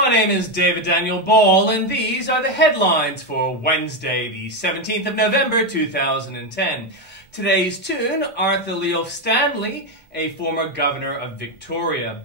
My name is David Daniel Ball, and these are the headlines for Wednesday, the 17th of November, 2010. Today's tune, Arthur Leof Stanley, a former governor of Victoria.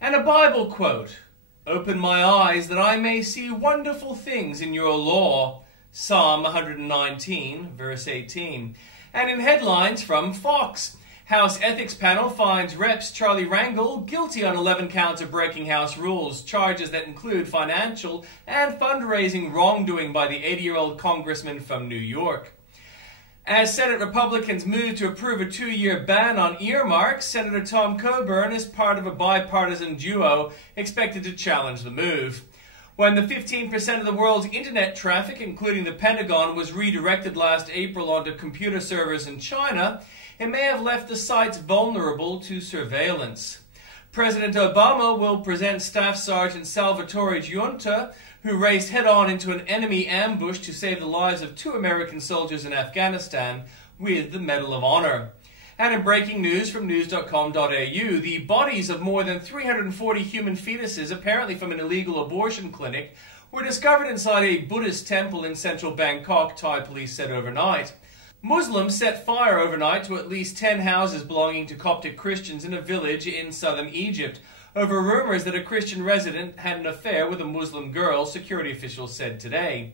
And a Bible quote, "Open my eyes that I may see wonderful things in your law." Psalm 119, verse 18. And in headlines from Fox, House Ethics Panel finds Reps Charlie Rangel guilty on 11 counts of breaking House rules, charges that include financial and fundraising wrongdoing by the 80-year-old congressman from New York. As Senate Republicans move to approve a 2-year ban on earmarks, Senator Tom Coburn is part of a bipartisan duo expected to challenge the move. When the 15% of the world's internet traffic, including the Pentagon, was redirected last April onto computer servers in China, it may have left the sites vulnerable to surveillance. President Obama will present Staff Sergeant Salvatore Giunta, who raced head-on into an enemy ambush to save the lives of 2 American soldiers in Afghanistan, with the Medal of Honor. And in breaking news from news.com.au, the bodies of more than 340 human fetuses, apparently from an illegal abortion clinic, were discovered inside a Buddhist temple in central Bangkok, Thai police said overnight. Muslims set fire overnight to at least 10 houses belonging to Coptic Christians in a village in southern Egypt over rumors that a Christian resident had an affair with a Muslim girl, security officials said today.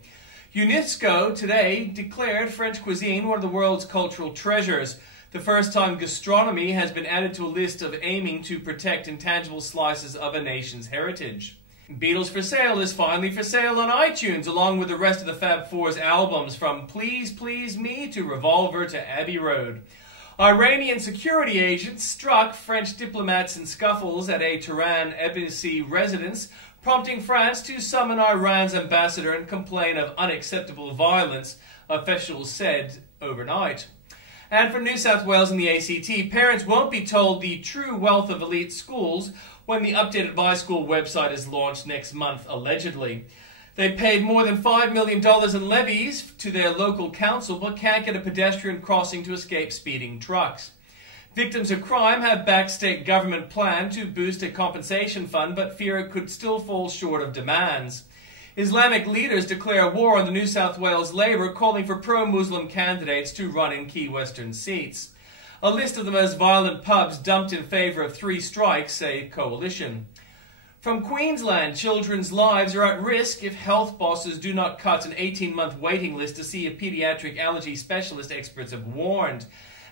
UNESCO today declared French cuisine one of the world's cultural treasures. The first time gastronomy has been added to a list of aiming to protect intangible slices of a nation's heritage. Beatles for Sale is finally for sale on iTunes, along with the rest of the Fab Four's albums, from Please Please Me to Revolver to Abbey Road. Iranian security agents struck French diplomats in scuffles at a Tehran embassy residence, prompting France to summon Iran's ambassador and complain of unacceptable violence, officials said overnight. And for New South Wales and the ACT, parents won't be told the true wealth of elite schools when the updated My School website is launched next month, allegedly. They paid more than $5 million in levies to their local council but can't get a pedestrian crossing to escape speeding trucks. Victims of crime have backed state government plan to boost a compensation fund but fear it could still fall short of demands. Islamic leaders declare war on the New South Wales Labor, calling for pro-Muslim candidates to run in key Western seats. A list of the most violent pubs dumped in favour of 3 strikes, a coalition. From Queensland, children's lives are at risk if health bosses do not cut an 18-month waiting list to see a paediatric allergy specialist, experts have warned.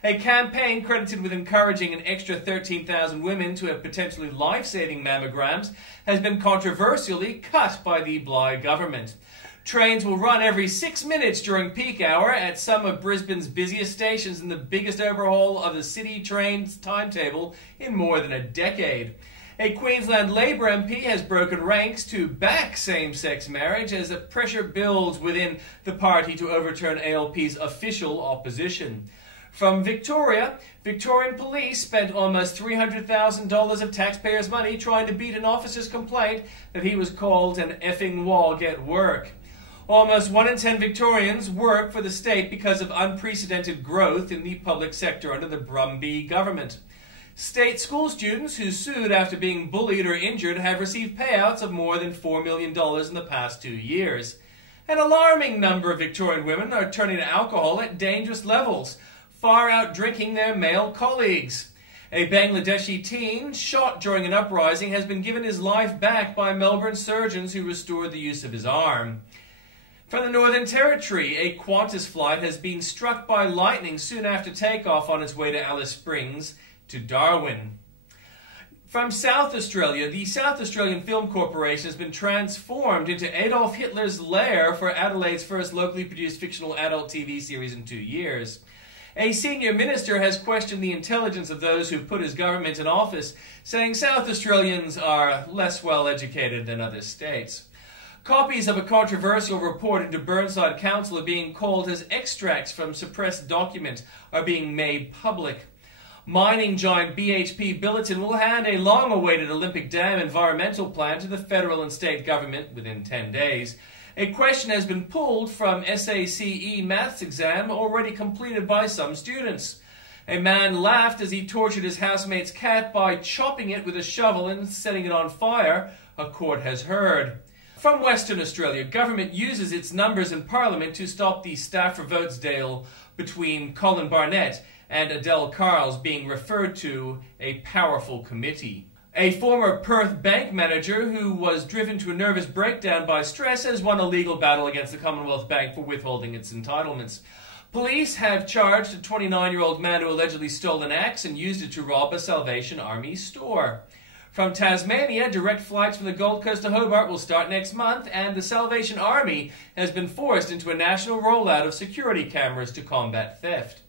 A campaign credited with encouraging an extra 13,000 women to have potentially life-saving mammograms has been controversially cut by the Bligh government. Trains will run every 6 minutes during peak hour at some of Brisbane's busiest stations in the biggest overhaul of the city trains timetable in more than a decade. A Queensland Labor MP has broken ranks to back same-sex marriage as the pressure builds within the party to overturn ALP's official opposition. From Victoria, Victorian police spent almost $300,000 of taxpayers' money trying to beat an officer's complaint that he was called an effing wog at work. Almost 1 in 10 Victorians work for the state because of unprecedented growth in the public sector under the Brumby government. State school students who sued after being bullied or injured have received payouts of more than $4 million in the past 2 years. An alarming number of Victorian women are turning to alcohol at dangerous levels, far out drinking their male colleagues. A Bangladeshi teen shot during an uprising has been given his life back by Melbourne surgeons who restored the use of his arm. From the Northern Territory, a Qantas flight has been struck by lightning soon after takeoff on its way to Alice Springs to Darwin. From South Australia, the South Australian Film Corporation has been transformed into Adolf Hitler's lair for Adelaide's first locally produced fictional adult TV series in 2 years. A senior minister has questioned the intelligence of those who put his government in office, saying South Australians are less well educated than other states. Copies of a controversial report into Burnside Council are being called as extracts from suppressed documents are being made public. Mining giant BHP Billiton will hand a long-awaited Olympic Dam environmental plan to the federal and state government within 10 days. A question has been pulled from SACE maths exam already completed by some students. A man laughed as he tortured his housemate's cat by chopping it with a shovel and setting it on fire a court has heard. From Western Australia, government uses its numbers in Parliament to stop the Stafford votes deal between Colin Barnett and Adele Carles being referred to a powerful committee. A former Perth bank manager who was driven to a nervous breakdown by stress has won a legal battle against the Commonwealth Bank for withholding its entitlements. Police have charged a 29-year-old man who allegedly stole an axe and used it to rob a Salvation Army store. From Tasmania, direct flights from the Gold Coast to Hobart will start next month, and the Salvation Army has been forced into a national rollout of security cameras to combat theft.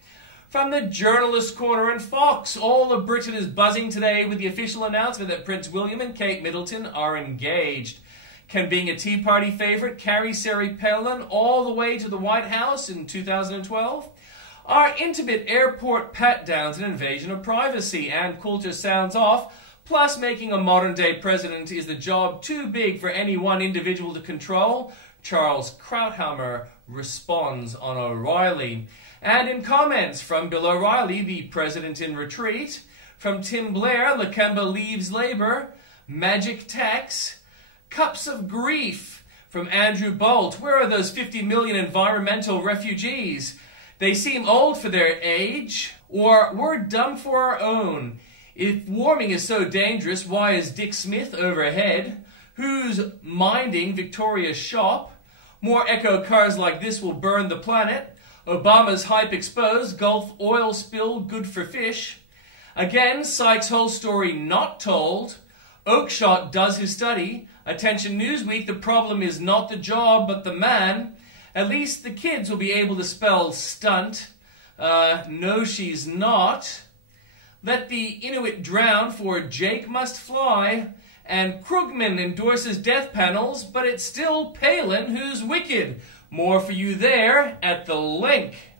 From the Journalist Corner and Fox, all of Britain is buzzing today with the official announcement that Prince William and Kate Middleton are engaged. Can being a Tea Party favourite carry Sarah Palin all the way to the White House in 2012? Are intimate airport pat-downs an invasion of privacy? And Coulter sounds off. Plus, making a modern-day president is the job too big for any one individual to control. Charles Krauthammer responds on O'Reilly. And in comments from Bill O'Reilly, the president in retreat. From Tim Blair, Lakemba leaves Labour. Magic tax. Cups of grief. From Andrew Bolt, where are those 50 million environmental refugees? They seem old for their age. Or we're dumb for our own. If warming is so dangerous, why is Dick Smith overhead? Who's minding Victoria's shop? More echo cars like this will burn the planet. Obama's hype exposed. Gulf oil spill good for fish. Again, Sykes' whole story not told. Oakeshott does his study. Attention Newsweek, the problem is not the job but the man. At least the kids will be able to spell stunt. No, she's not. Let the Inuit drown for Jake must fly, and Krugman endorses death panels, but it's still Palin who's wicked. More for you there at the link.